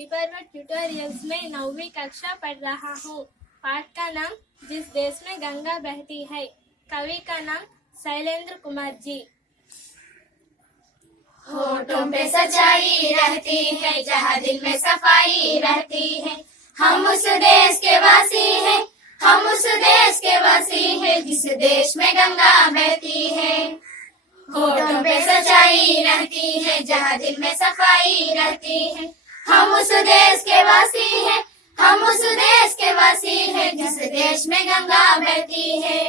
श्री पर्वत ट्यूटोरियल्स में 9वीं कक्षा पढ़ रहा हूँ। पाठ का नाम जिस देश में गंगा बहती है। कवि का नाम शैलेंद्र कुमार जी। होठों पे सच्चाई रहती है, जहाँ दिल में सफाई रहती है। हम उस देश के वासी हैं, हम उस देश के वासी हैं, जिस देश में गंगा बहती है। होठों पे सच्चाई रहती है, जहाँ दिल में सफाई रहती है। हम उस देश के वासी हैं, हम उस देश के वासी हैं, जिस देश में गंगा बहती है।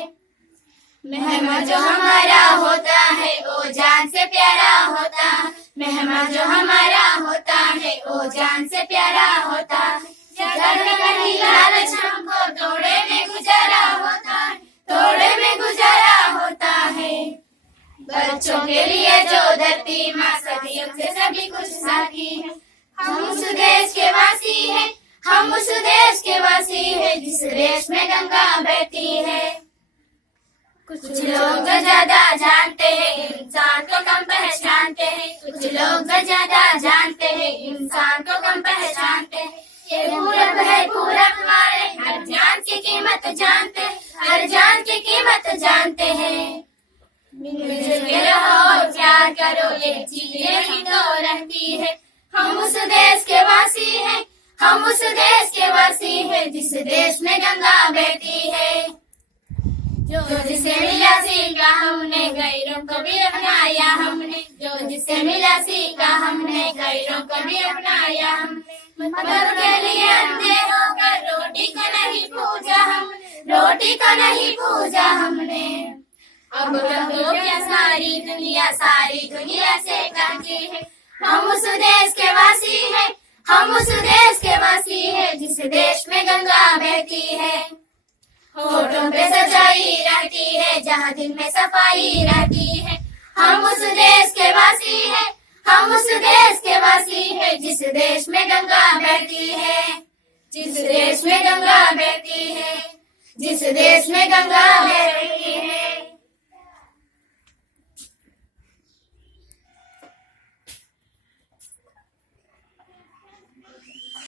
मेहमान जो हमारा होता है, वो जान से प्यारा होता है। मेहमान जो हमारा होता है, वो जान से प्यारा होता है। कहीं लालच हमको तोड़े में गुजारा होता है, तोड़े में गुजारा होता है। बच्चों के लिए जो धरती माँ सदियों से सभी कुछ साथी है। हम उस देश के वासी हैं, हम उस देश के वासी हैं, जिस देश में गंगा बहती है। कुछ लोग ज्यादा जानते हैं, इंसान को कम पहचानते हैं। कुछ लोग ज्यादा जानते हैं, इंसान को कम पहचानते हैं। ये पूरब है, पूरब वाले हर जान की कीमत जानते हैं, हर जान की कीमत जानते हैं। मिलजुल के रहो और प्यार करो, ये चीजें ही तो रहती है। हम उस देश के वासी हैं, हम उस देश के वासी हैं, जिस देश में गंगा बहती है। जो जिसे मिला सीखा हमने, गैरों को भी अपनाया हमने। जो जिसे मिला सीखा हमने, गैरों को भी अपनाया हमने। मदद के लिए अंधे होकर रोटी को नहीं पूजा हमने, रोटी को नहीं पूजा हमने। अब कहो क्या सारी दुनिया से काटी है। हम उस देश के वासी हैं, हम उस देश के वासी हैं, जिस देश में गंगा बहती है। होठों पे सच्चाई रहती है, जहाँ दिल में सफाई रहती है। हम उस देश के वासी हैं, हम उस देश के वासी हैं, जिस देश में गंगा बहती है। जिस देश में गंगा बहती है, जिस देश में गंगा बहती है।